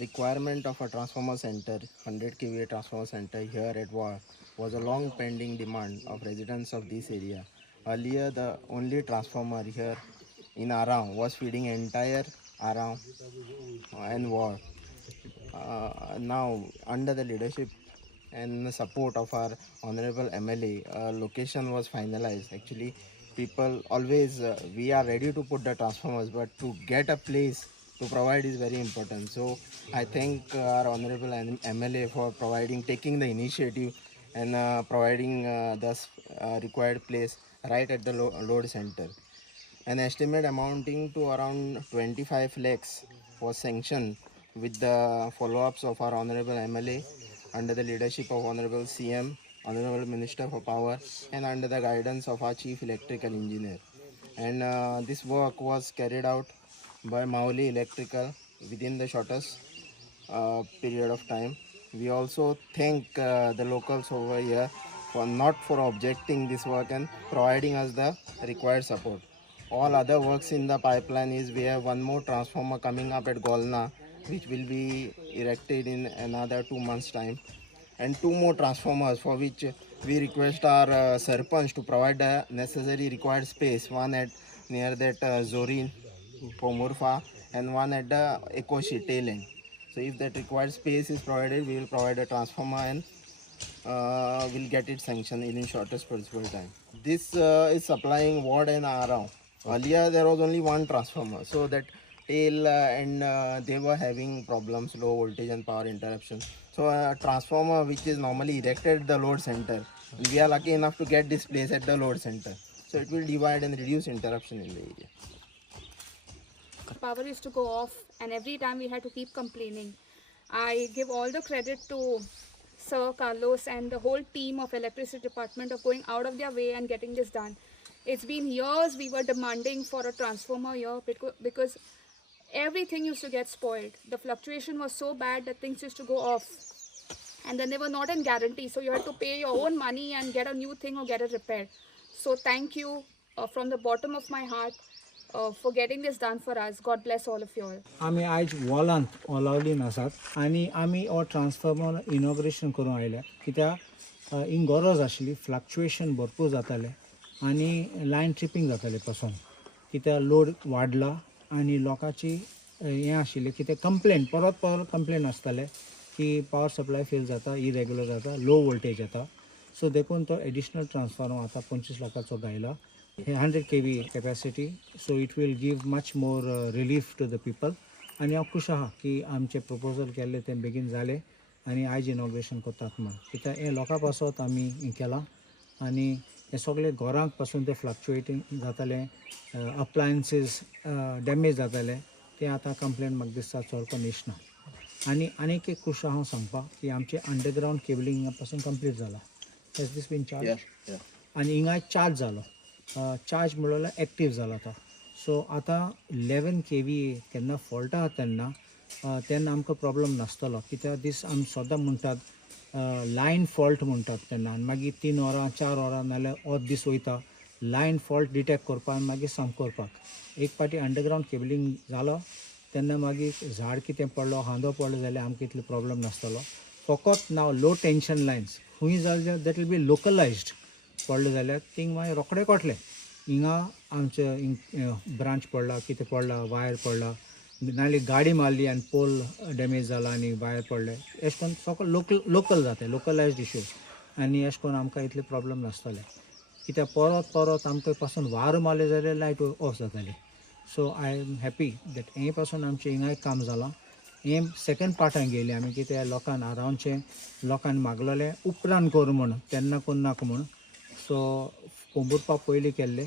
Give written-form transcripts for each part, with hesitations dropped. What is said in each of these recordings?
requirement of a transformer center, 100 kVA transformer center here at War was a long pending demand of residents of this area. Earlier, the only transformer here in Aram was feeding entire Aram and War. Now, under the leadership and the support of our honorable MLA, location was finalized. Actually, people always we are ready to put the transformers, but to get a place to provide is very important. So I thank our honorable MLA for taking the initiative and providing the required place right at the load center. An estimate amounting to around 25 lakhs was sanctioned with the follow-ups of our Honorable MLA under the leadership of Honorable CM, Honorable Minister for Power, and under the guidance of our Chief Electrical Engineer. And this work was carried out by Mauli Electrical within the shortest period of time. We also thank the locals over here for not for objecting this work and providing us the required support. All other works in the pipeline is we have one more transformer coming up at Golna, which will be erected in another 2 months time, and two more transformers for which we request our Sarpanch to provide the necessary required space, one at near that Zorin, Pomburpa, and one at the Ekoshi tail end. So if that required space is provided, we will provide a transformer and will get it sanctioned in shortest possible time. This is supplying Ward and Around. Earlier there was only one transformer, so that tail and they were having problems, low voltage and power interruption. So a transformer which is normally erected at the load center, and we are lucky enough to get this place at the load center. So it will divide and reduce interruption in the area. Power used to go off, and every time we had to keep complaining. I give all the credit to Sir Carlos and the whole team of electricity department of going out of their way and getting this done. It's been years we were demanding for a transformer here because everything used to get spoiled. The fluctuation was so bad that things used to go off, and then they were not in guarantee, so you had to pay your own money and get a new thing or get it repaired. So thank you from the bottom of my heart for getting this done for us. God bless all of you all. आमी आयज वॉलांत ओलावलीन आसात आनी आमी हो transformer inauguration करूंक आयल्या कित्याक हिंग गरज आशिल्ली फ्लक्च्युएशन भरपूर जातालें आनी लायन ट्रिपींग जातालें पासून कित्याक लोड वाडला आनी लोकांची हें आशिल्लें की ते कंप्लेन परत परत कंप्लेन आसताले की पावर सप्लाय फेल जाता इरेग्युलर जाता लो वोल्टेज येता सो देखून तो एडिशनल ट्रान्सफॉर्मर आतां 25 लाखाचो घायला 100 kV capacity, so it will give much more relief to the people. आणि हांव खूश आहा की आमचे प्रपोजल केल्ले ते बेगीन जाले आनी आयज इनॉग्रेशन करतात म्हण कित्याक हें लोकां पासत आमी हें केलां आनी हे सगळे घरांक पासून ते फ्लक्च्युएटींग जातालें अप्लायन्सीस डॅमेज जाताले ते आतां कंप्लेन म्हाका दिसता चड कोण येशना आनीक एक खूश हांव सांगपाक की आमचे अंडरग्रावंड केबलिंगा पासून कंप्लीट जाला हॅज दीस बीन चार्ज आनी हिंगा चार्ज जालो चार्ज म्हणल्यार एक्टीव जाला तो सो आतां 11 kV केन्ना फॉल्ट आहा तेन्ना आमकां प्रॉब्लम नासतलो कित्याक दीस आमी सदां म्हणटात लायन फॉल्ट म्हणटात तेन्ना आनी मागीर 3 वरां 4 वरां नाल्यार अर्द दीस वयता लायन फॉल्ट डिटेक्ट करपाक आनी मागीर साम करपाक एक पाटी अंडरग्रावंड केबलिंग जालो तेन्ना मागीर झाड कितें पडलो हांदो पडलो जाल्यार आमकां इतलो प्रॉब्लम नासतलो फकत नाव लो टेन्शन लायन्स खूंय जाल्यार दॅट विल बी लोकलायज्ड पडले जाल्यार थिंग मागीर रोखडे कोटले हिंगा आमचे ब्रांच पडला कितें पडला वायर पडला नाल्यार गाडी मारली आनी पोल डॅमेज जाला आनी वायर पडले अशें करून सगळें लोकल जाता लोकलायज्ड इश्यूज आनी अशें करून आमकां इतले प्रॉब्लम नासतले कित्याक परत आमकां पासून वारो मारले जाल्यार लायट ऑफ जाताली सो आय एम हॅपी दॅट हे पासून आमचें हिंगाय काम जालां हें सेकंड पार्टान गेली आमी कित्याक लोकांन अरावंडचे लोकांनी मागलेलें उपरांत कर म्हूण तेन्ना कोन्न नाका म्हूण सो पोंबुरपा पयलीं केल्ले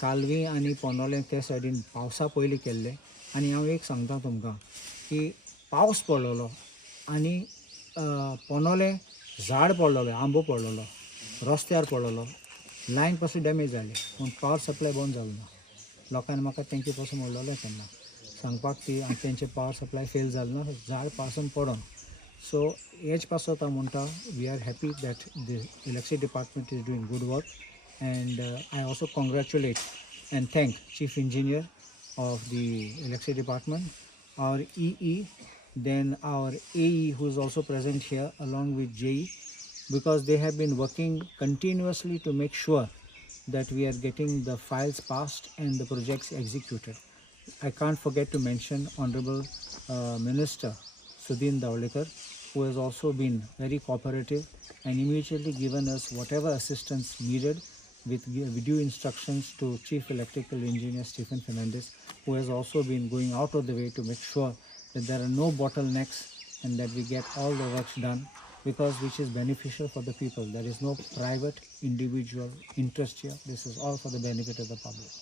कालवी आनी पोंदोले ते सायडीन पावसा पयलीं केल्ले आनी हांव एक सांगता तुमकां की पावस पडलेलो आनी पोंदोले झाड पडलेलो आंबो पडलेलो रस्त्यार पडलेलो लायन पासून डॅमेज जाली पूण पावर सप्लाय बंद जालो ना लोकांनी म्हाका तेंचे पासून म्हणलेलें तेन्ना सांगपाक की तेंचे पावर सप्लाय फेल जालो ना झाड पासून पडोन सो हेच पासत हांव म्हणटा we are happy that the electricity department is doing good work and I also congratulate and thank Chief Engineer of the Electricity Department, our EE then our AE, who is also present here, along with JE, because they have been working continuously to make sure that we are getting the files passed and the projects executed. I can't forget to mention Honorable Minister Sudhin Davlikar, who has also been very cooperative and immediately given us whatever assistance needed with due instructions to Chief Electrical Engineer Stephen Fernandez, who has also been going out of the way to make sure that there are no bottlenecks and that we get all the works done, because which is beneficial for the people. There is no private individual interest here. This is all for the benefit of the public.